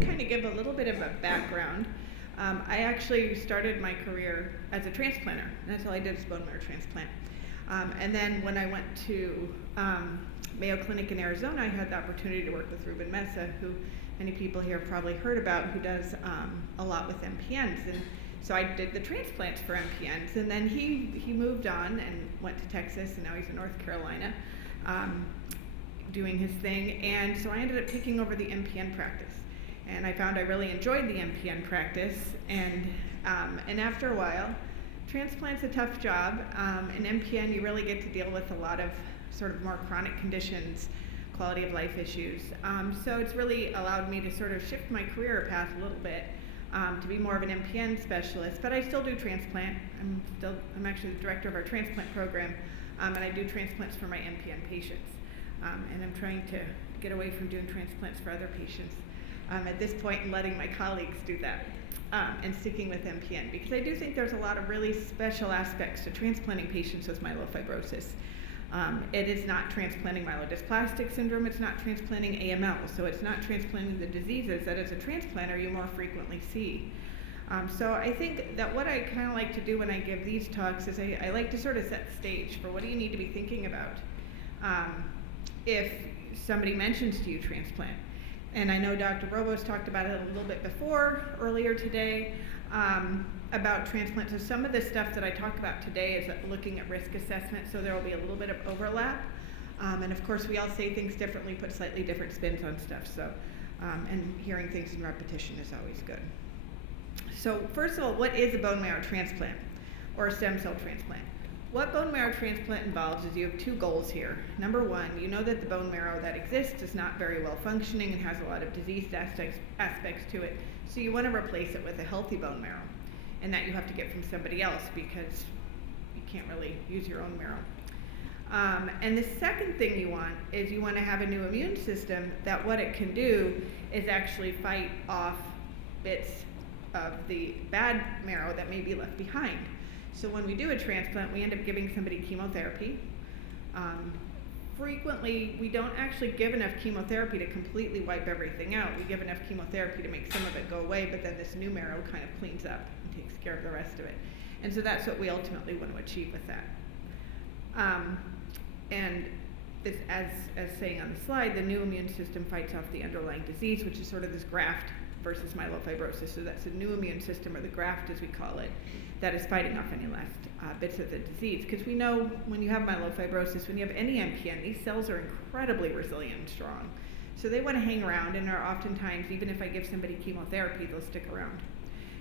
kind of give a little bit of a background. I actually started my career as a transplanter. That's all I did was bone marrow transplant. And then when I went to Mayo Clinic in Arizona, I had the opportunity to work with Ruben Mesa, who many people here have probably heard about, who does a lot with MPNs. And so I did the transplants for MPNs, and then he moved on and went to Texas, and now he's in North Carolina doing his thing. And so I ended up taking over the MPN practice. And I found I really enjoyed the MPN practice, and after a while, transplant's a tough job. In MPN, you really get to deal with a lot of sort of more chronic conditions, quality of life issues. So it's really allowed me to sort of shift my career path a little bit to be more of an MPN specialist, but I still do transplant. I'm actually the director of our transplant program, and I do transplants for my MPN patients. And I'm trying to get away from doing transplants for other patients at this point and letting my colleagues do that. And sticking with MPN, because I do think there's a lot of really special aspects to transplanting patients with myelofibrosis. It is not transplanting myelodysplastic syndrome, it's not transplanting AML, so it's not transplanting the diseases that as a transplanter you more frequently see. So I think that what I kind of like to do when I give these talks is I like to sort of set the stage for what do you need to be thinking about if somebody mentions to you transplant. And I know Dr. Robos talked about it a little bit earlier today, about transplant. So some of the stuff that I talk about today is looking at risk assessment, so there will be a little bit of overlap. And of course, we all say things differently, put slightly different spins on stuff. So, and hearing things in repetition is always good. So first of all, what is a bone marrow transplant or a stem cell transplant? What bone marrow transplant involves is you have two goals here. Number one, you know that the bone marrow that exists is not very well functioning and has a lot of diseased aspects to it, so you want to replace it with a healthy bone marrow, and that you have to get from somebody else because you can't really use your own marrow. And the second thing you want is you want to have a new immune system that what it can do is actually fight off bits of the bad marrow that may be left behind. So when we do a transplant, we end up giving somebody chemotherapy. Frequently, we don't actually give enough chemotherapy to completely wipe everything out. We give enough chemotherapy to make some of it go away, but then this new marrow kind of cleans up and takes care of the rest of it. And so that's what we ultimately want to achieve with that. And this, as saying on the slide, the new immune system fights off the underlying disease, which is sort of this graft versus myelofibrosis. So that's a new immune system, or the graft as we call it, that is fighting off any last bits of the disease. Because we know when you have myelofibrosis, when you have any MPN, these cells are incredibly resilient and strong. So they want to hang around and are oftentimes, even if I give somebody chemotherapy, they'll stick around.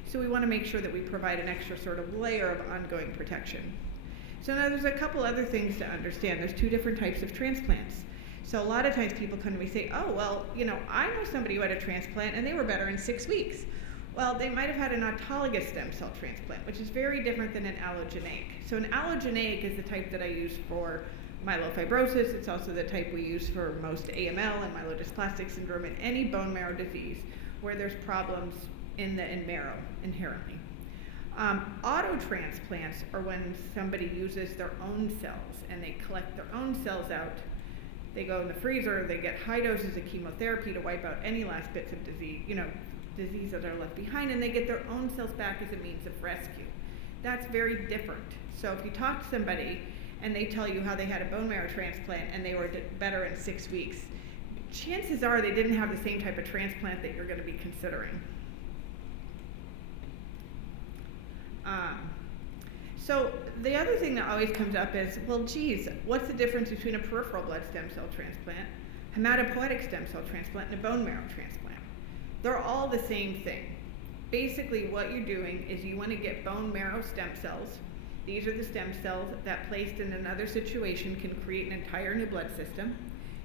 So we want to make sure that we provide an extra sort of layer of ongoing protection. So now there's a couple other things to understand. There's two different types of transplants. So a lot of times people come to me and say, oh, well, I know somebody who had a transplant and they were better in 6 weeks. Well, they might have had an autologous stem cell transplant, which is very different than an allogenic. So an allogenic is the type that I use for myelofibrosis. It's also the type we use for most AML and myelodysplastic syndrome and any bone marrow disease where there's problems in the marrow inherently. Auto transplants are when somebody uses their own cells and they collect their own cells out. They go in the freezer, they get high doses of chemotherapy to wipe out any last bits of disease, disease that are left behind, and they get their own cells back as a means of rescue. That's very different. So if you talk to somebody and they tell you how they had a bone marrow transplant and they were better in 6 weeks, chances are they didn't have the same type of transplant that you're going to be considering. So the other thing that always comes up is, well, geez, what's the difference between a peripheral blood stem cell transplant, hematopoietic stem cell transplant, and a bone marrow transplant? They're all the same thing. Basically, what you're doing is you want to get bone marrow stem cells. These are the stem cells that placed in another situation can create an entire new blood system.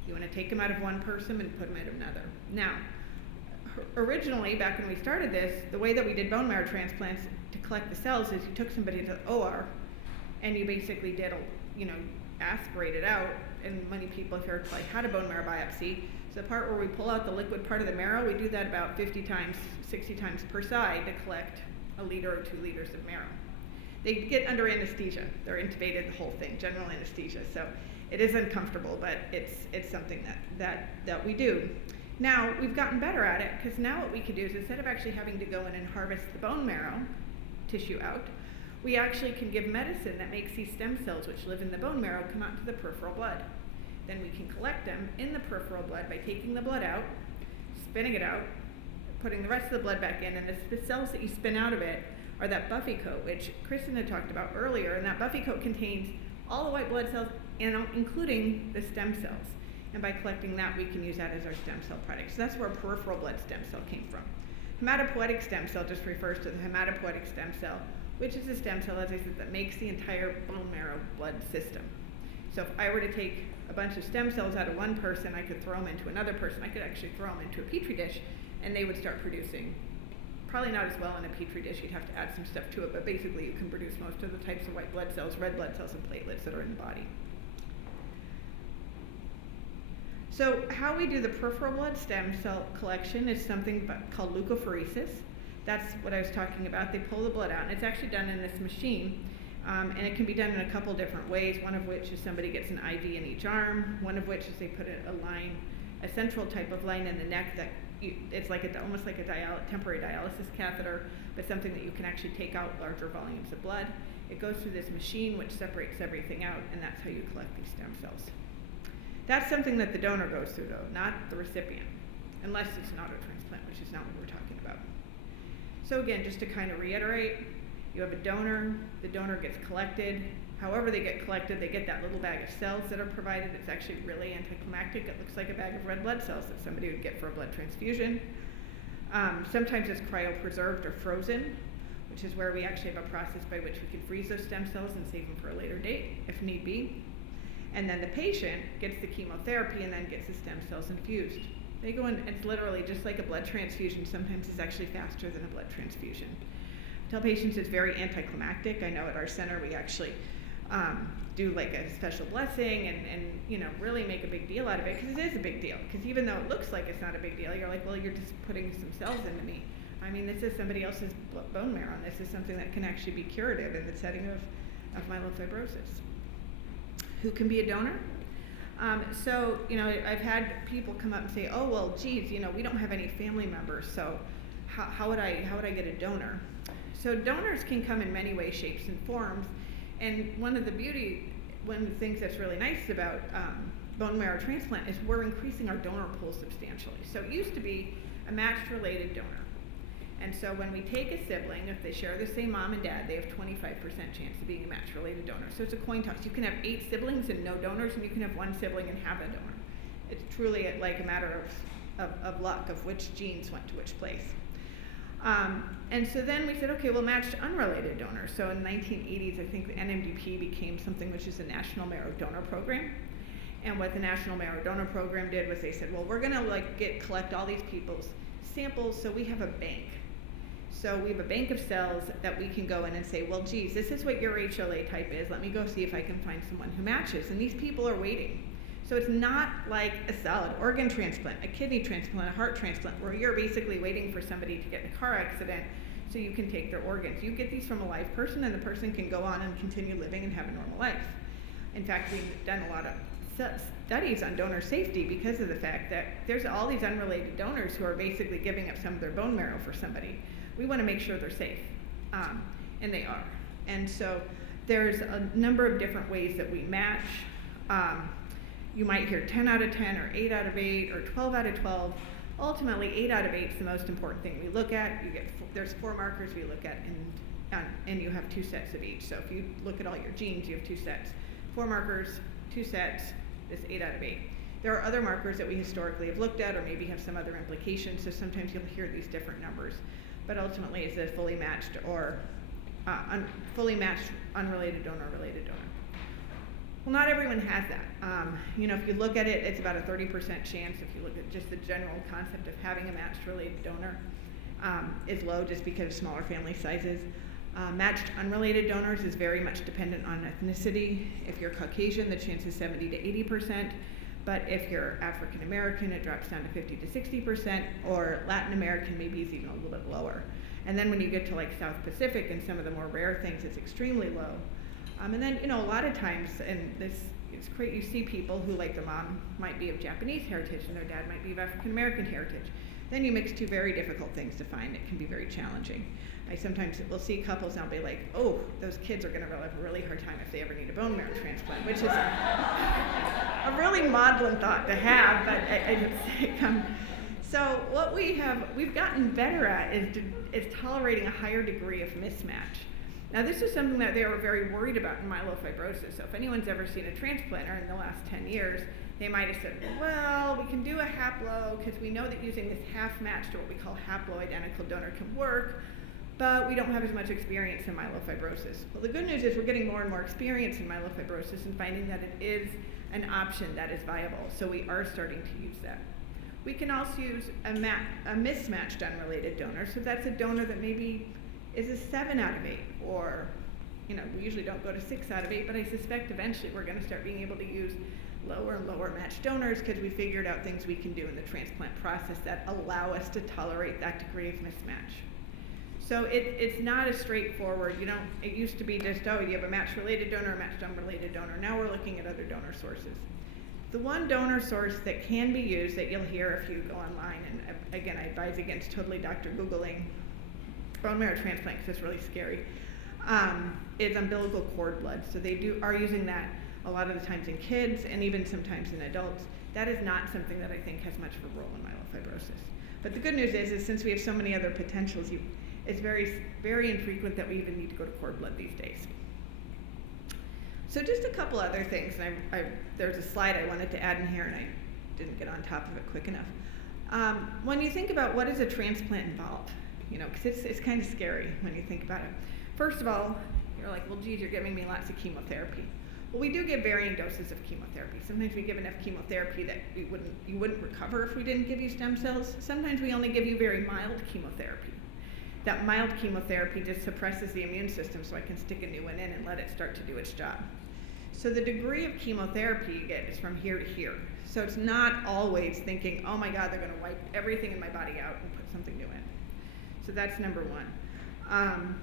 You want to take them out of one person and put them in another. Now, originally, back when we started this, the way that we did bone marrow transplants to collect the cells is you took somebody to the OR and you basically did aspirate it out. And many people here probably had a bone marrow biopsy. So the part where we pull out the liquid part of the marrow, we do that about 50 times, 60 times per side to collect 1 liter or 2 liters of marrow. They get under anesthesia. They're intubated, the whole thing, general anesthesia. So it is uncomfortable, but it's something that we do. Now, we've gotten better at it, because now what we can do is, instead of actually having to go in and harvest the bone marrow tissue out, we actually can give medicine that makes these stem cells, which live in the bone marrow, come out into the peripheral blood. Then we can collect them in the peripheral blood by taking the blood out, spinning it out, putting the rest of the blood back in, and the cells that you spin out of it are that buffy coat, which Kristen had talked about earlier, and that buffy coat contains all the white blood cells, including the stem cells. And by collecting that, we can use that as our stem cell product. So that's where peripheral blood stem cell came from. Hematopoietic stem cell just refers to the hematopoietic stem cell, which is a stem cell, as I said, that makes the entire bone marrow blood system. So if I were to take a bunch of stem cells out of one person, I could throw them into another person. I could actually throw them into a petri dish, and they would start producing. Probably not as well in a petri dish. You'd have to add some stuff to it, but basically you can produce most of the types of white blood cells, red blood cells, and platelets that are in the body. So how we do the peripheral blood stem cell collection is something called leukapheresis. That's what I was talking about. They pull the blood out, and it's actually done in this machine. And it can be done in a couple different ways, one of which is somebody gets an IV in each arm, one of which is they put a line, a central type of line in the neck that it's like almost like a temporary dialysis catheter, but something that you can actually take out larger volumes of blood. It goes through this machine which separates everything out, and that's how you collect these stem cells. That's something that the donor goes through, though, not the recipient, unless it's an autotransplant, which is not what we're talking about. So again, just to kind of reiterate, you have a donor, the donor gets collected. However they get collected, they get that little bag of cells that are provided. It's actually really anticlimactic. It looks like a bag of red blood cells that somebody would get for a blood transfusion. Sometimes it's cryopreserved or frozen, which is where we actually have a process by which we can freeze those stem cells and save them for a later date, if need be. And then the patient gets the chemotherapy and then gets the stem cells infused. They go in, it's literally just like a blood transfusion. Sometimes it's actually faster than a blood transfusion. I tell patients it's very anticlimactic. I know at our center we actually do like a special blessing and really make a big deal out of it, because it is a big deal. Because even though it looks like it's not a big deal, you're like, well, you're just putting some cells into me. I mean, this is somebody else's bone marrow, and this is something that can actually be curative in the setting of myelofibrosis. Who can be a donor? So I've had people come up and say, oh, well, geez, we don't have any family members, so how would I get a donor? So donors can come in many ways, shapes, and forms. And one of the things that's really nice about bone marrow transplant is we're increasing our donor pool substantially. So it used to be a matched-related donor. And so when we take a sibling, if they share the same mom and dad, they have 25% chance of being a match-related donor. So it's a coin toss. You can have 8 siblings and no donors, and you can have 1 sibling and have a donor. It's truly like a matter of luck, of which genes went to which place. And so then we said, okay, we'll match unrelated donors. So in the 1980s, I think the NMDP became something which is the National Marrow Donor Program. And what the National Marrow Donor Program did was they said, well, we're going to collect all these people's samples, so we have a bank. So we have a bank of cells that we can go in and say, well, geez, this is what your HLA type is. Let me go see if I can find someone who matches. And these people are waiting. So it's not like a solid organ transplant, a kidney transplant, a heart transplant, where you're basically waiting for somebody to get in a car accident so you can take their organs. You get these from a live person, and the person can go on and continue living and have a normal life. In fact, we've done a lot of studies on donor safety because of the fact that there's all these unrelated donors who are basically giving up some of their bone marrow for somebody. We want to make sure they're safe, and they are. And so there's a number of different ways that we match. You might hear 10 out of 10 or 8 out of 8 or 12 out of 12. Ultimately, 8 out of 8 is the most important thing we look at. There's 4 markers we look at, and you have 2 sets of each. So if you look at all your genes, you have 2 sets. 4 markers, 2 sets, this 8 out of 8. There are other markers that we historically have looked at or maybe have some other implications, so sometimes you'll hear these different numbers. But ultimately, it's a fully matched or unrelated donor, related donor. Well, not everyone has that. If you look at it, it's about a 30% chance. If you look at just the general concept of having a matched related donor, is low just because of smaller family sizes. Matched unrelated donors is very much dependent on ethnicity. If you're Caucasian, the chance is 70 to 80%. But if you're African American, it drops down to 50 to 60%, or Latin American maybe is even a little bit lower. And then when you get to like South Pacific and some of the more rare things, it's extremely low. And then, a lot of times, and this it's great. You see people who, like, their mom might be of Japanese heritage and their dad might be of African American heritage. Then you mix two very difficult things to find. It can be very challenging. I sometimes will see couples and I'll be like, oh, those kids are going to have a really hard time if they ever need a bone marrow transplant, which is a really maudlin thought to have, but so what we've gotten better at is tolerating a higher degree of mismatch. Now, this is something that they were very worried about in myelofibrosis. So if anyone's ever seen a transplanter in the last 10 years, they might have said, well, we can do a haplo because we know that using this half match to what we call haploidentical donor can work, but we don't have as much experience in myelofibrosis. Well, the good news is we're getting more and more experience in myelofibrosis and finding that it is an option that is viable. So we are starting to use that. We can also use a mismatched unrelated donor. So that's a donor that maybe is a 7 out of 8, or, we usually don't go to 6 out of 8, but I suspect eventually we're going to start being able to use lower and lower matched donors because we figured out things we can do in the transplant process that allow us to tolerate that degree of mismatch. So it's not as straightforward. It used to be just, oh, you have a match-related donor, a matched unrelated donor. Now we're looking at other donor sources. The one donor source that can be used that you'll hear if you go online, and again, I advise against totally Dr. Googling bone marrow transplant because it's really scary, is umbilical cord blood. So they are using that a lot of the times in kids and even sometimes in adults. That is not something that I think has much of a role in myelofibrosis. But the good news is since we have so many other potentials, it's very, very infrequent that we even need to go to cord blood these days. So just a couple other things. There's a slide I wanted to add in here, and I didn't get on top of it quick enough. When you think about what does a transplant involve, because it's kind of scary when you think about it. First of all, you're like, well, geez, you're giving me lots of chemotherapy. Well, we do give varying doses of chemotherapy. Sometimes we give enough chemotherapy that you wouldn't recover if we didn't give you stem cells. Sometimes we only give you very mild chemotherapy. That mild chemotherapy just suppresses the immune system so I can stick a new one in and let it start to do its job. So the degree of chemotherapy you get is from here to here. So it's not always thinking, oh my God, they're going to wipe everything in my body out and put something new in. So that's number one.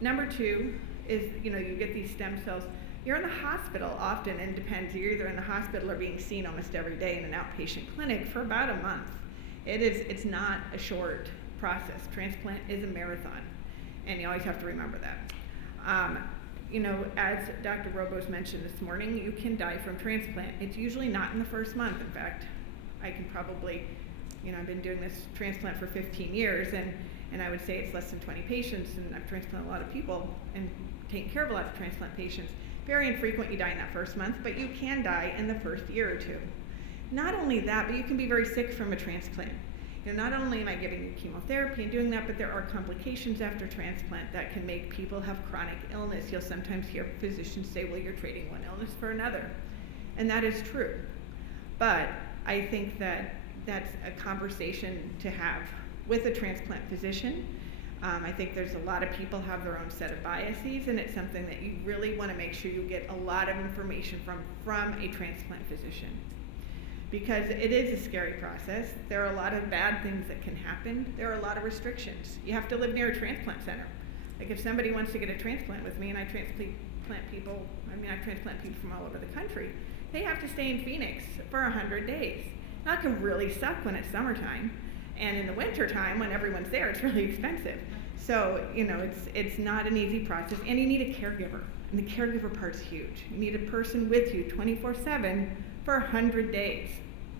Number two is, you get these stem cells. You're in the hospital often, and it depends. You're either in the hospital or being seen almost every day in an outpatient clinic for about a month. It's not a short process. Transplant is a marathon, and you always have to remember that. As Dr. Robos mentioned this morning, you can die from transplant. It's usually not in the first month. In fact, I can probably, I've been doing this transplant for 15 years, and I would say it's less than 20 patients, and I've transplanted a lot of people and taken care of a lot of transplant patients. Very infrequent you die in that first month, but you can die in the first year or two. Not only that, but you can be very sick from a transplant. Not only am I giving you chemotherapy and doing that, but there are complications after transplant that can make people have chronic illness. You'll sometimes hear physicians say, well, you're trading one illness for another. And that is true. But I think that that's a conversation to have with a transplant physician. I think there's a lot of people have their own set of biases, and it's something that you really want to make sure you get a lot of information from a transplant physician. Because it is a scary process. There are a lot of bad things that can happen. There are a lot of restrictions. You have to live near a transplant center. Like if somebody wants to get a transplant with me, and I transplant people from all over the country, they have to stay in Phoenix for 100 days. That can really suck when it's summertime. And in the wintertime, when everyone's there, it's really expensive. So, it's not an easy process, and you need a caregiver. And the caregiver part's huge. You need a person with you 24/7 for 100 days.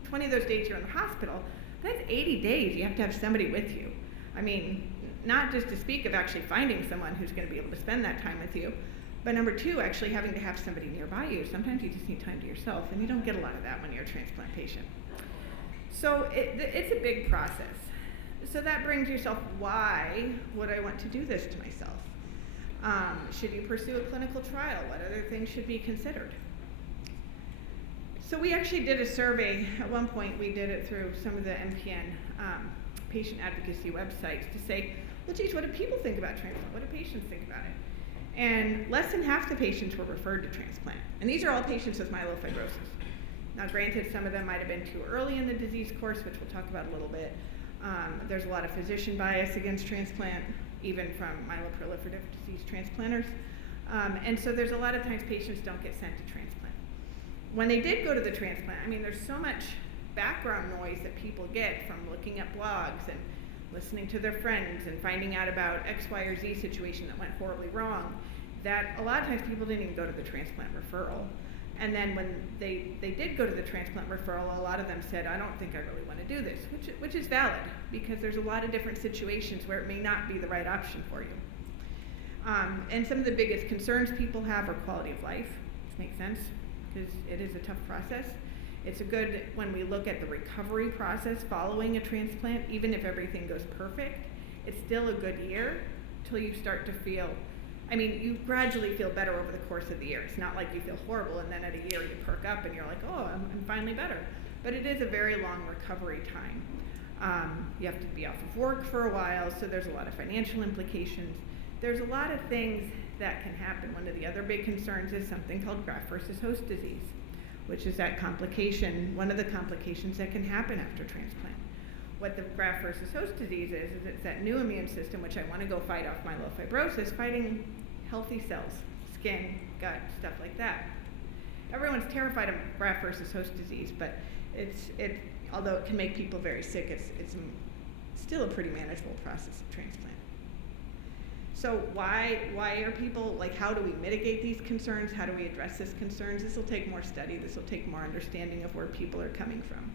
20 of those days you're in the hospital. That's 80 days you have to have somebody with you. I mean, not just to speak of actually finding someone who's going to be able to spend that time with you, but number two, actually having to have somebody nearby you. Sometimes you just need time to yourself, and you don't get a lot of that when you're a transplant patient. So it's a big process. So that brings yourself, why would I want to do this to myself? Should you pursue a clinical trial? What other things should be considered? So we actually did a survey. At one point, we did it through some of the MPN patient advocacy websites to say, well, geez, what do people think about transplant? What do patients think about it? And less than half the patients were referred to transplant. And these are all patients with myelofibrosis. Now, granted, some of them might have been too early in the disease course, which we'll talk about a little bit. There's a lot of physician bias against transplant, even from myeloproliferative disease transplanters. And so there's a lot of times patients don't get sent to transplant. when they did go to the transplant, I mean, there's so much background noise that people get from looking at blogs and listening to their friends and finding out about X, Y, or Z situation that went horribly wrong, that a lot of times people didn't even go to the transplant referral. And then when they did go to the transplant referral, a lot of them said, I don't think I really want to do this, which is valid, because there's a lot of different situations where it may not be the right option for you. And some of the biggest concerns people have are quality of life, which makes sense, because it is a tough process. It's a good, when we look at the recovery process following a transplant, even if everything goes perfect, it's still a good year till you start to feel, I mean, you gradually feel better over the course of the year. It's not like you feel horrible and then at a year you perk up and you're like, oh, I'm finally better. But it is a very long recovery time. You have to be off of work for a while, so there's a lot of financial implications. There's a lot of things that can happen. One of the other big concerns is something called graft versus host disease, which is that complication, one of the complications that can happen after transplant. What the graft versus host disease is it's that new immune system, which I want to go fight off myelofibrosis, fighting healthy cells, skin, gut, stuff like that. Everyone's terrified of graft versus host disease, but although it can make people very sick, it's still a pretty manageable process of transplant. So why are people, like, how do we mitigate these concerns? How do we address these concerns? This will take more study. This will take more understanding of where people are coming from.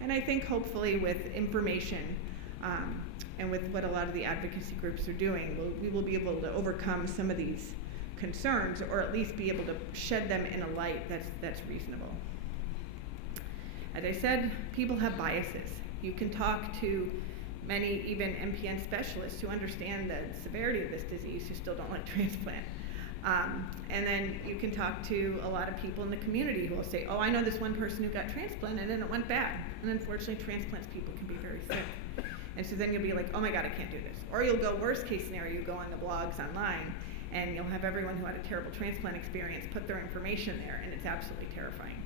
And I think hopefully with information and with what a lot of the advocacy groups are doing, we will be able to overcome some of these concerns, or at least be able to shed them in a light that's reasonable. As I said, people have biases. You can talk to many, even MPN specialists who understand the severity of this disease who still don't like transplant. And then you can talk to a lot of people in the community who will say, oh, I know this one person who got transplant and then it went bad. And unfortunately, transplants people can be very sick. And so then you'll be like, oh my God, I can't do this. Or you'll go worst case scenario, you go on the blogs online and you'll have everyone who had a terrible transplant experience put their information there, and it's absolutely terrifying.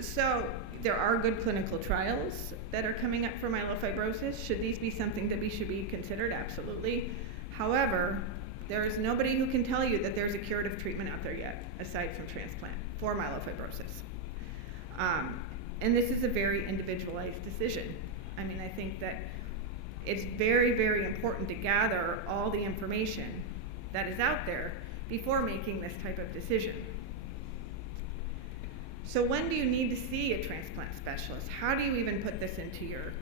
So there are good clinical trials that are coming up for myelofibrosis. Should these be something that should be considered? Absolutely. However, there is nobody who can tell you that there's a curative treatment out there yet, aside from transplant, for myelofibrosis. And this is a very individualized decision. I mean, I think that it's very, very important to gather all the information that is out there before making this type of decision. So when do you need to see a transplant specialist? How do you even put this into your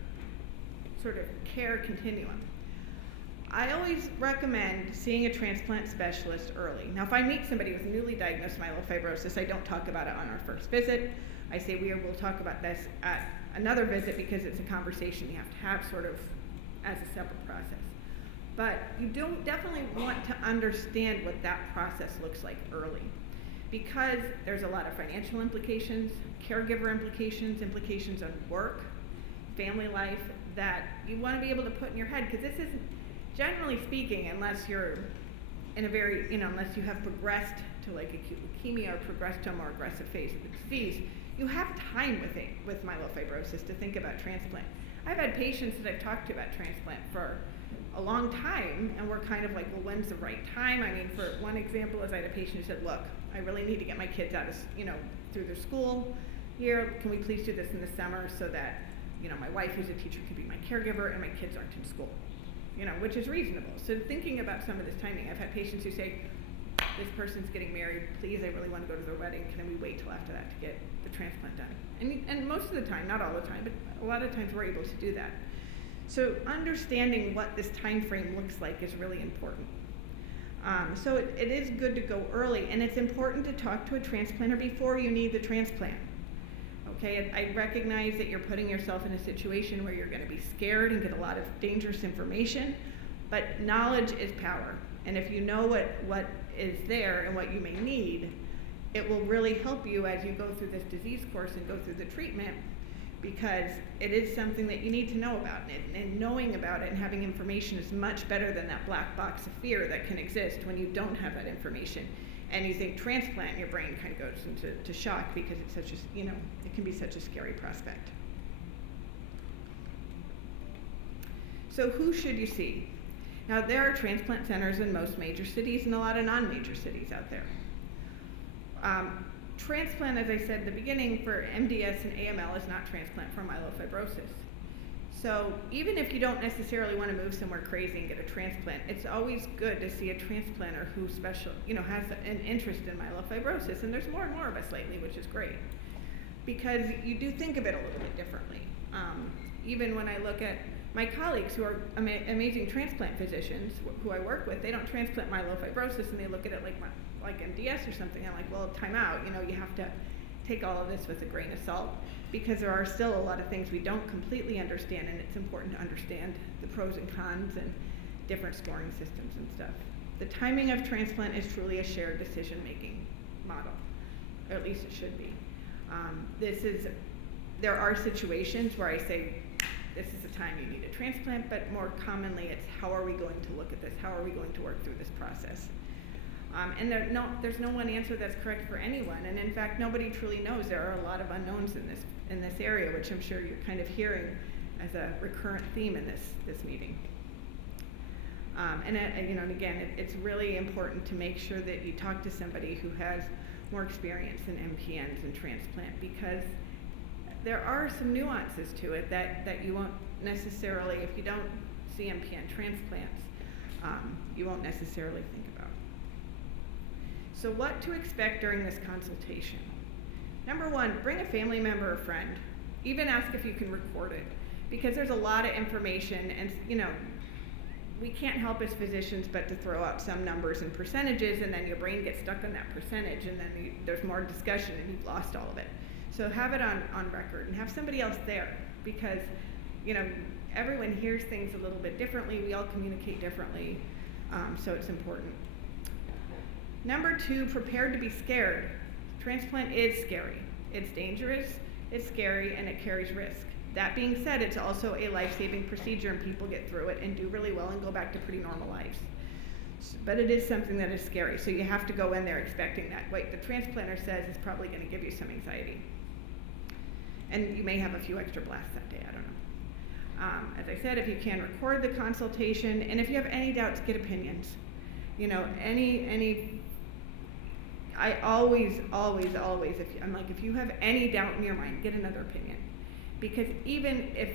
sort of care continuum? I always recommend seeing a transplant specialist early. Now, if I meet somebody with newly diagnosed myelofibrosis, I don't talk about it on our first visit. I say we'll talk about this at another visit because it's a conversation you have to have sort of as a separate process. But you definitely want to understand what that process looks like early, because there's a lot of financial implications, caregiver implications on work, family life, that you want to be able to put in your head, because this isn't, generally speaking, unless you're in a very, unless you have progressed to like acute leukemia or progressed to a more aggressive phase of the disease, you have time with myelofibrosis to think about transplant. I've had patients that I've talked to about transplant for a long time, and we're kind of like, well, when's the right time? I mean, for one example is I had a patient who said, look, I really need to get my kids out of, through their school year. Can we please do this in the summer so that, my wife who's a teacher can be my caregiver and my kids aren't in school, which is reasonable. So thinking about some of this timing, I've had patients who say, this person's getting married, please, I really want to go to their wedding, can we wait till after that to get the transplant done? And most of the time, not all the time, but a lot of times we're able to do that. So understanding what this time frame looks like is really important. So it is good to go early, and it's important to talk to a transplanter before you need the transplant. Okay, I recognize that you're putting yourself in a situation where you're going to be scared and get a lot of dangerous information, but knowledge is power. And if you know what is there and what you may need, it will really help you as you go through this disease course and go through the treatment, because it is something that you need to know about. And knowing about it and having information is much better than that black box of fear that can exist when you don't have that information. And you think transplant, your brain kind of goes into shock because it's such a, it can be such a scary prospect. So who should you see? Now, there are transplant centers in most major cities and a lot of non-major cities out there. Transplant, as I said at the beginning, for MDS and AML is not transplant for myelofibrosis. So even if you don't necessarily want to move somewhere crazy and get a transplant, it's always good to see a transplanter who has an interest in myelofibrosis. And there's more and more of us lately, which is great, because you do think of it a little bit differently. Even when I look at my colleagues who are amazing transplant physicians who I work with, they don't transplant myelofibrosis, and they look at it like MDS or something. I'm like, well, time out. You have to take all of this with a grain of salt, because there are still a lot of things we don't completely understand, and it's important to understand the pros and cons and different scoring systems and stuff. The timing of transplant is truly a shared decision-making model, or at least it should be. There are situations where I say, this is the time you need a transplant, but more commonly it's how are we going to look at this? How are we going to work through this process? And there's no one answer that's correct for anyone, and in fact nobody truly knows. There are a lot of unknowns in this area, which I'm sure you're kind of hearing as a recurrent theme in this meeting. And again, it's really important to make sure that you talk to somebody who has more experience in MPNs and transplant, because there are some nuances to it that you won't necessarily, if you don't see MPN transplants, you won't necessarily think about. So what to expect during this consultation? Number one, bring a family member or friend. Even ask if you can record it, because there's a lot of information, and we can't help as physicians but to throw out some numbers and percentages, and then your brain gets stuck on that percentage, and then there's more discussion and you've lost all of it. So have it on record and have somebody else there, because everyone hears things a little bit differently. We all communicate differently, so it's important. Number two, prepared to be scared. Transplant is scary. It's dangerous, it's scary, and it carries risk. That being said, it's also a life-saving procedure, and people get through it and do really well and go back to pretty normal lives. But it is something that is scary, so you have to go in there expecting that. Wait, the transplanter says it's probably going to give you some anxiety. And you may have a few extra blasts that day, I don't know. As I said, if you can, record the consultation, and if you have any doubts, get opinions. I always, if you have any doubt in your mind, get another opinion. Because even if,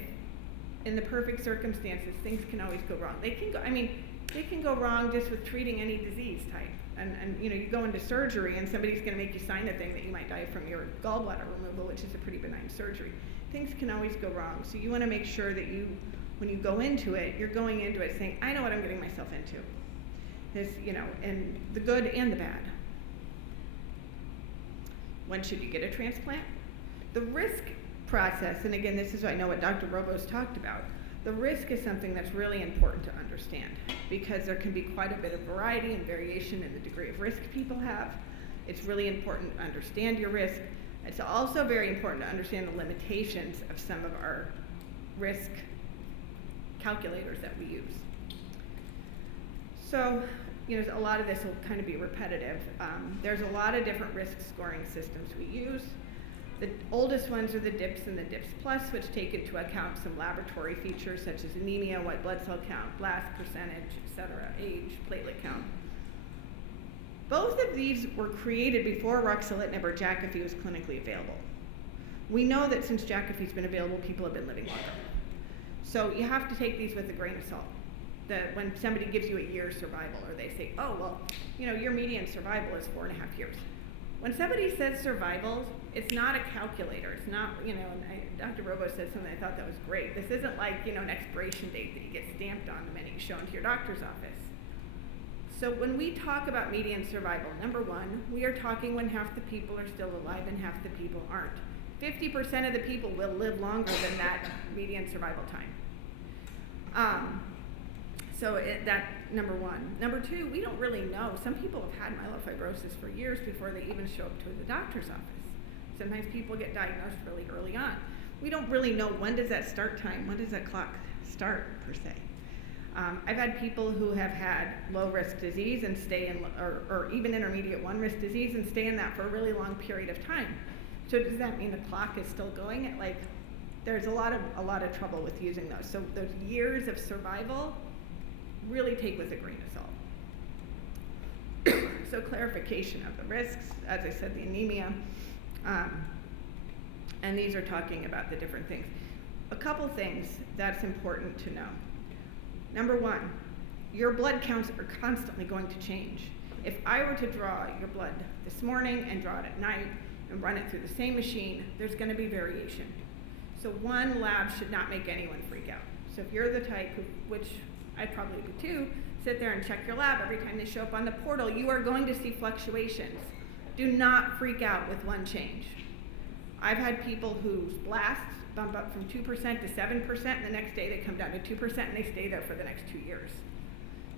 in the perfect circumstances, things can always go wrong. They can go wrong just with treating any disease type. And you go into surgery and somebody's going to make you sign a thing that you might die from your gallbladder removal, which is a pretty benign surgery. Things can always go wrong. So you want to make sure that when you go into it, you're going into it saying, I know what I'm getting myself into. And the good and the bad. When should you get a transplant? The risk process, and again, this is I know what Dr. Robo's talked about. The risk is something that's really important to understand, because there can be quite a bit of variety and variation in the degree of risk people have. It's really important to understand your risk. It's also very important to understand the limitations of some of our risk calculators that we use. So, a lot of this will kind of be repetitive. There's a lot of different risk scoring systems we use. The oldest ones are the DIPS and the DIPS Plus, which take into account some laboratory features such as anemia, white blood cell count, blast percentage, etc., age, platelet count. Both of these were created before ruxolitinib or Jakafi was clinically available. We know that since Jakafi's been available, people have been living longer. So you have to take these with a grain of salt. That when somebody gives you a year's survival, or they say, oh, well, your median survival is 4.5 years. When somebody says survival, it's not a calculator. It's not, and Dr. Robo said something I thought that was great. This isn't like, an expiration date that you get stamped on the minute you show into your doctor's office. So when we talk about median survival, number one, we are talking when half the people are still alive and half the people aren't. 50% of the people will live longer than that median survival time. So that's number one. Number two, we don't really know. Some people have had myelofibrosis for years before they even show up to the doctor's office. Sometimes people get diagnosed really early on. We don't really know when does that start time, when does that clock start, per se. I've had people who have had low-risk disease and stay in, or even intermediate 1-risk disease and stay in that for a really long period of time. So does that mean the clock is still going? There's a lot of trouble with using those. So those years of survival, really take with a grain of salt. So clarification of the risks, as I said, the anemia, and these are talking about the different things. A couple things that's important to know. Number one, your blood counts are constantly going to change. If I were to draw your blood this morning and draw it at night and run it through the same machine, there's going to be variation. So one lab should not make anyone freak out. So if you're the type, which I probably would too, sit there and check your lab every time they show up on the portal, you are going to see fluctuations. Do not freak out with one change. I've had people whose blasts bump up from 2% to 7%, and the next day they come down to 2%, and they stay there for the next 2 years.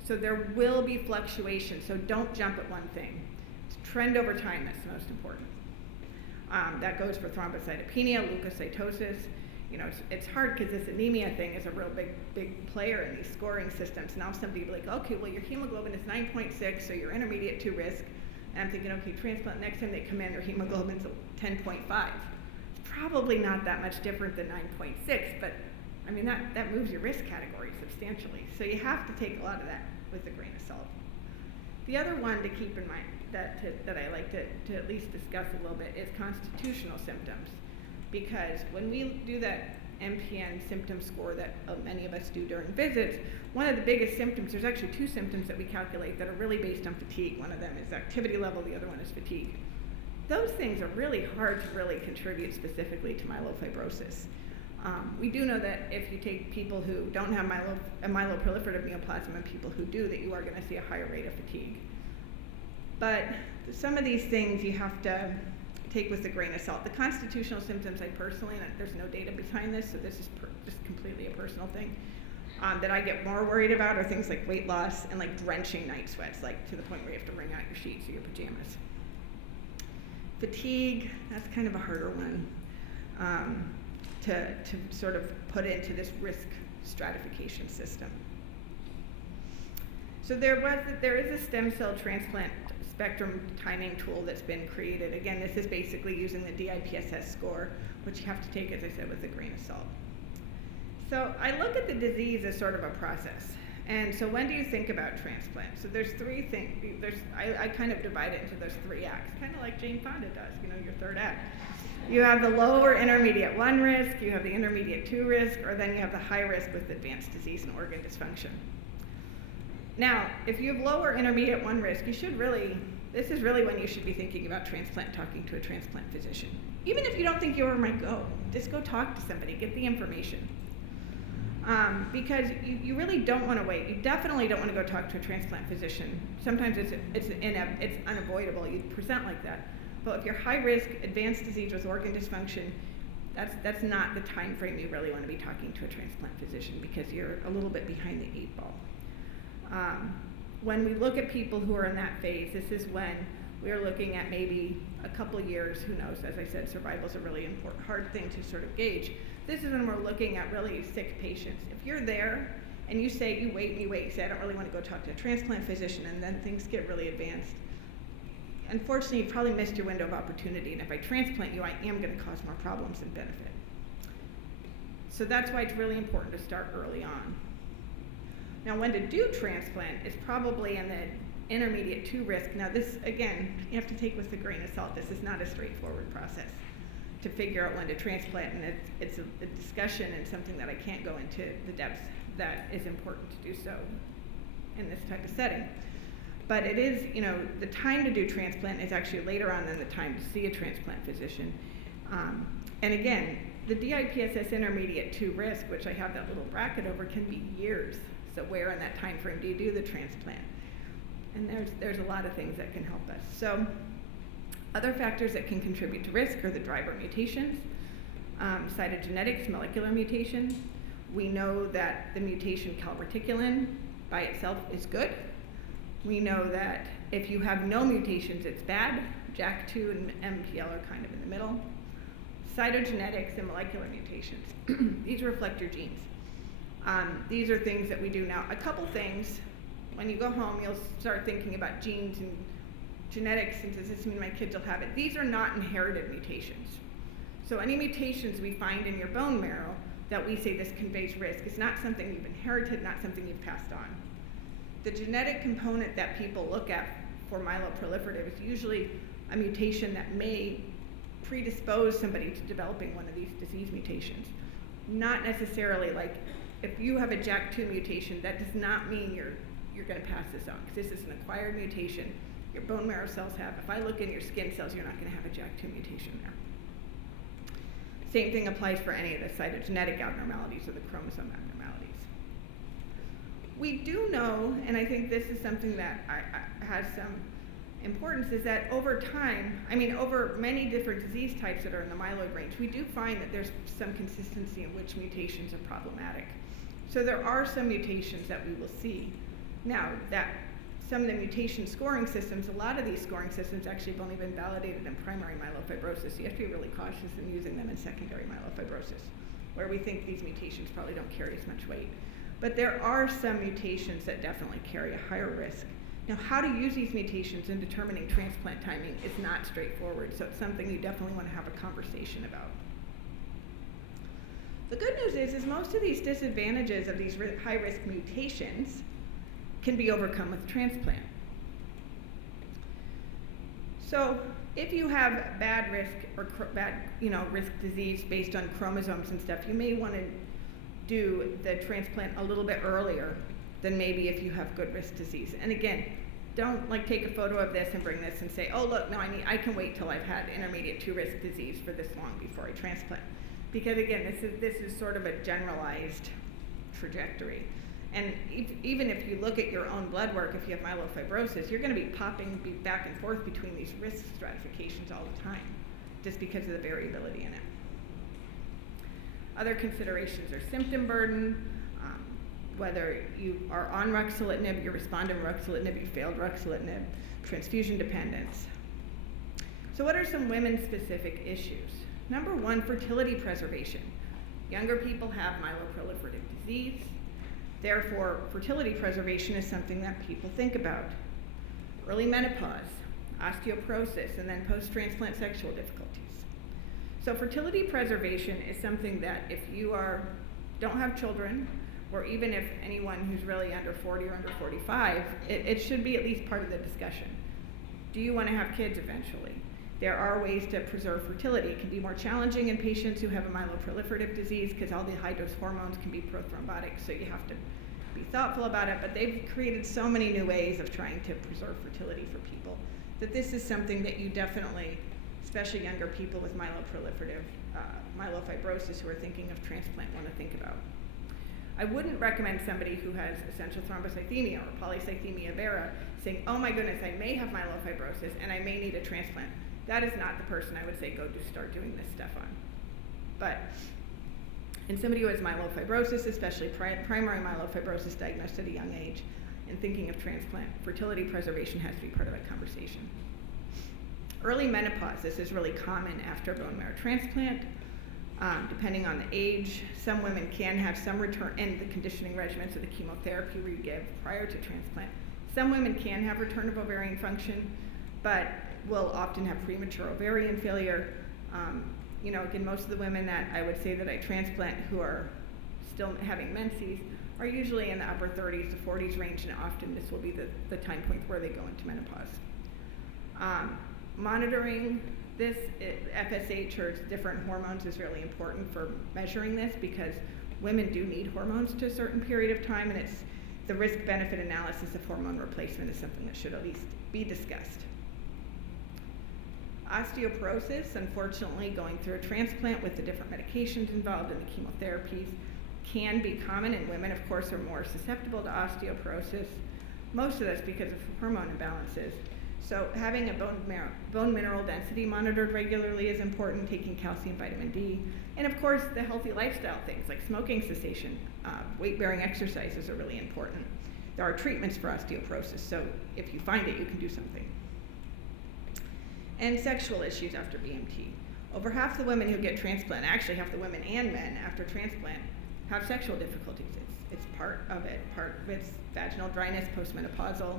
So there will be fluctuation, so don't jump at one thing. It's trend over time that's the most important. That goes for thrombocytopenia, leukocytosis. You know, it's hard because this anemia thing is a real big player in these scoring systems. Now somebody will be like, okay, well your hemoglobin is 9.6, so you're intermediate to risk. And I'm thinking, okay, transplant, next time they come in, their hemoglobin's 10.5. It's probably not that much different than 9.6, but I mean, that moves your risk category substantially. So you have to take a lot of that with a grain of salt. The other one to keep in mind that I like to at least discuss a little bit is constitutional symptoms. Because when we do that MPN symptom score that many of us do during visits, one of the biggest symptoms, there's actually two symptoms that we calculate that are really based on fatigue. One of them is activity level, the other one is fatigue. Those things are really hard to really contribute specifically to myelofibrosis. We do know that if you take people who don't have myeloproliferative neoplasm and people who do, that you are going to see a higher rate of fatigue. But some of these things you have to take with a grain of salt. The constitutional symptoms, I personally, and there's no data behind this, so this is just completely a personal thing, that I get more worried about are things like weight loss and like drenching night sweats, like to the point where you have to wring out your sheets or your pajamas. Fatigue, that's kind of a harder one to sort of put into this risk stratification system. So there is a stem cell transplant spectrum timing tool that's been created. Again, this is basically using the DIPSS score, which you have to take, as I said, with a grain of salt. So I look at the disease as sort of a process. And so when do you think about transplant? So there's three things. I kind of divide it into those three acts, kind of like Jane Fonda does, you know, your third act. You have the low or intermediate 1 risk, you have the intermediate 2 risk, or then you have the high risk with advanced disease and organ dysfunction. Now, if you have low or intermediate 1 risk, this is really when you should be thinking about transplant, talking to a transplant physician. Even if you don't think you ever might go, just go talk to somebody, get the information. Because you really don't want to wait. You definitely don't want to go talk to a transplant physician. Sometimes it's unavoidable. You present like that. But if you're high risk, advanced disease with organ dysfunction, that's not the time frame you really want to be talking to a transplant physician because you're a little bit behind the 8 ball. When we look at people who are in that phase, this is when we're looking at maybe a couple years, who knows, as I said, survival is a really important, hard thing to sort of gauge. This is when we're looking at really sick patients. If you're there and you say, you wait, you say, I don't really want to go talk to a transplant physician, and then things get really advanced, unfortunately, you've probably missed your window of opportunity, and if I transplant you, I am going to cause more problems than benefit. So that's why it's really important to start early on. Now, when to do transplant is probably in the intermediate 2 risk. Now this, again, you have to take with a grain of salt. This is not a straightforward process to figure out when to transplant, and it's a discussion and something that I can't go into the depth that is important to do so in this type of setting. But it is, the time to do transplant is actually later on than the time to see a transplant physician. And again, the DIPSS intermediate 2 risk, which I have that little bracket over, can be years. So where in that time frame do you do the transplant? And there's a lot of things that can help us. So other factors that can contribute to risk are the driver mutations, cytogenetics, molecular mutation. We know that the mutation calreticulin by itself is good. We know that if you have no mutations, it's bad. JAK2 and MPL are kind of in the middle. Cytogenetics and molecular mutations. These reflect your genes. These are things that we do now. A couple things. When you go home, you'll start thinking about genes and genetics, and does this mean my kids will have it? These are not inherited mutations. So any mutations we find in your bone marrow that we say this conveys risk is not something you've inherited, not something you've passed on. The genetic component that people look at for myeloproliferative is usually a mutation that may predispose somebody to developing one of these disease mutations. Not necessarily like, if you have a JAK2 mutation, that does not mean you're going to pass this on, because this is an acquired mutation. Your bone marrow cells have. If I look in your skin cells, you're not going to have a JAK2 mutation there. Same thing applies for any of the cytogenetic abnormalities or the chromosome abnormalities. We do know, and I think this is something that has some importance, is that over time, over many different disease types that are in the myeloid range, we do find that there's some consistency in which mutations are problematic. So there are some mutations that we will see. Now, that some of the mutation scoring systems, a lot of these scoring systems actually have only been validated in primary myelofibrosis. So you have to be really cautious in using them in secondary myelofibrosis, where we think these mutations probably don't carry as much weight. But there are some mutations that definitely carry a higher risk. Now, how to use these mutations in determining transplant timing is not straightforward, so it's something you definitely want to have a conversation about. The good news is most of these disadvantages of these high-risk mutations can be overcome with transplant. So if you have bad risk or risk disease based on chromosomes and stuff, you may want to do the transplant a little bit earlier than maybe if you have good risk disease. And again, don't take a photo of this and bring this and say, oh look, no, I can wait till I've had intermediate 2 risk disease for this long before I transplant. Because again, this is sort of a generalized trajectory. And even if you look at your own blood work, if you have myelofibrosis, you're going to be popping back and forth between these risk stratifications all the time, just because of the variability in it. Other considerations are symptom burden, whether you are on ruxolitinib, you're responding to ruxolitinib, you failed ruxolitinib, transfusion dependence. So what are some women-specific issues? Number 1, fertility preservation. Younger people have myeloproliferative disease. Therefore, fertility preservation is something that people think about. Early menopause, osteoporosis, and then post-transplant sexual difficulties. So fertility preservation is something that if you don't have children, or even if anyone who's really under 40 or under 45, it should be at least part of the discussion. Do you want to have kids eventually? There are ways to preserve fertility. It can be more challenging in patients who have a myeloproliferative disease because all the high-dose hormones can be prothrombotic, so you have to be thoughtful about it. But they've created so many new ways of trying to preserve fertility for people that this is something that you definitely, especially younger people with myeloproliferative myelofibrosis who are thinking of transplant, want to think about. I wouldn't recommend somebody who has essential thrombocythemia or polycythemia vera saying, oh my goodness, I may have myelofibrosis and I may need a transplant. That is not the person I would say start doing this stuff on. But in somebody who has myelofibrosis, especially primary myelofibrosis diagnosed at a young age, and thinking of transplant, fertility preservation has to be part of that conversation. Early menopause, this is really common after bone marrow transplant. Depending on the age, some women can have some return, and the conditioning regimens of the chemotherapy we give prior to transplant. Some women can have return of ovarian function, but will often have premature ovarian failure. Again, most of the women that I would say that I transplant who are still having menses are usually in the upper 30s to 40s range, and often this will be the time point where they go into menopause. Monitoring this, FSH or different hormones is really important for measuring this because women do need hormones to a certain period of time, and the risk-benefit analysis of hormone replacement is something that should at least be discussed. Osteoporosis, unfortunately, going through a transplant with the different medications involved in the chemotherapies can be common, and women, of course, are more susceptible to osteoporosis. Most of that's because of hormone imbalances. So having a bone mineral density monitored regularly is important, taking calcium, vitamin D, and of course the healthy lifestyle things like smoking cessation, weight-bearing exercises are really important. There are treatments for osteoporosis, so if you find it, you can do something. And sexual issues after BMT. Over half the women who get transplant, actually half the women and men after transplant, have sexual difficulties. It's part of it. Part of it's vaginal dryness, postmenopausal,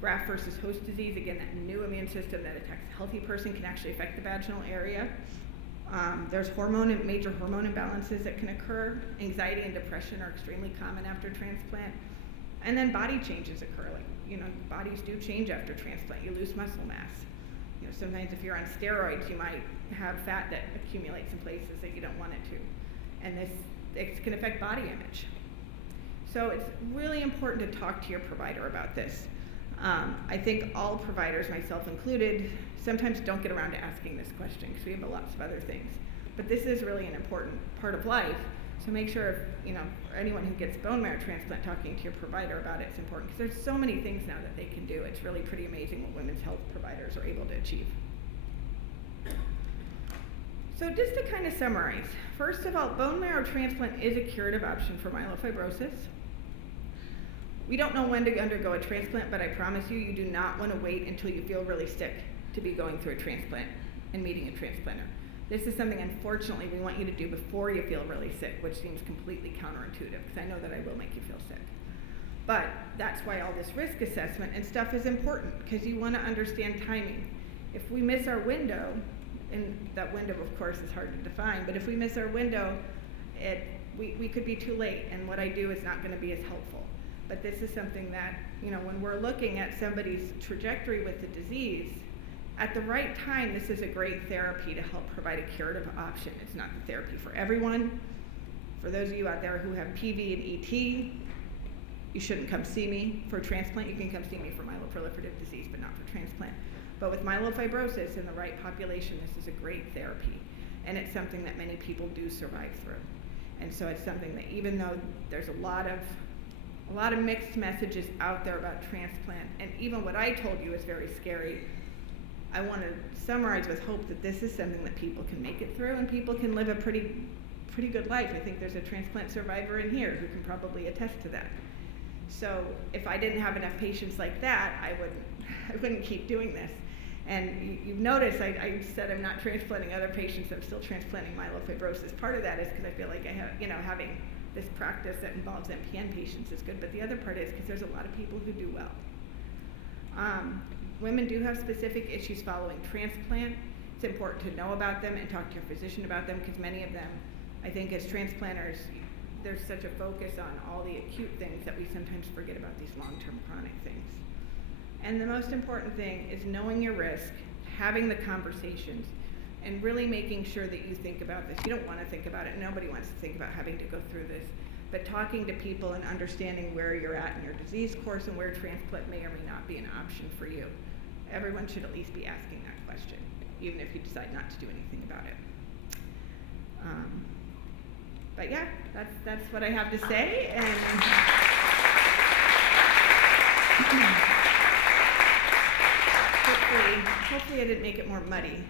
graft versus host disease. Again, that new immune system that attacks a healthy person can actually affect the vaginal area. There's major hormone imbalances that can occur. Anxiety and depression are extremely common after transplant. And then body changes occur, like bodies do change after transplant. You lose muscle mass. Sometimes if you're on steroids, you might have fat that accumulates in places that you don't want it to. And it can affect body image. So it's really important to talk to your provider about this. I think all providers, myself included, sometimes don't get around to asking this question because we have lots of other things. But this is really an important part of life. So make sure, for anyone who gets bone marrow transplant, talking to your provider about it is important because there's so many things now that they can do. It's really pretty amazing what women's health providers are able to achieve. So just to kind of summarize, first of all, bone marrow transplant is a curative option for myelofibrosis. We don't know when to undergo a transplant, but I promise you, you do not want to wait until you feel really sick to be going through a transplant and meeting a transplanter. This is something, unfortunately, we want you to do before you feel really sick, which seems completely counterintuitive, because I know that I will make you feel sick. But that's why all this risk assessment and stuff is important, because you want to understand timing. If we miss our window, and that window, of course, is hard to define, but if we miss our window, we could be too late, and what I do is not going to be as helpful. But this is something that, when we're looking at somebody's trajectory with the disease, at the right time, this is a great therapy to help provide a curative option. It's not the therapy for everyone. For those of you out there who have PV and ET, you shouldn't come see me for transplant. You can come see me for myeloproliferative disease, but not for transplant. But with myelofibrosis in the right population, this is a great therapy. And it's something that many people do survive through. And so it's something that, even though there's a lot of mixed messages out there about transplant, and even what I told you is very scary, I want to summarize with hope that this is something that people can make it through and people can live a pretty good life. I think there's a transplant survivor in here who can probably attest to that. So if I didn't have enough patients like that, I wouldn't keep doing this. And you've noticed I said I'm not transplanting other patients, I'm still transplanting myelofibrosis. Part of that is because I feel like I have, having this practice that involves MPN patients is good, but the other part is because there's a lot of people who do well. Women do have specific issues following transplant. It's important to know about them and talk to your physician about them, because many of them, I think as transplanters, there's such a focus on all the acute things that we sometimes forget about these long-term chronic things. And the most important thing is knowing your risk, having the conversations, and really making sure that you think about this. You don't want to think about it. Nobody wants to think about having to go through this. But talking to people and understanding where you're at in your disease course and where transplant may or may not be an option for you. Everyone should at least be asking that question, even if you decide not to do anything about it. But yeah, that's what I have to say. And hopefully I didn't make it more muddy.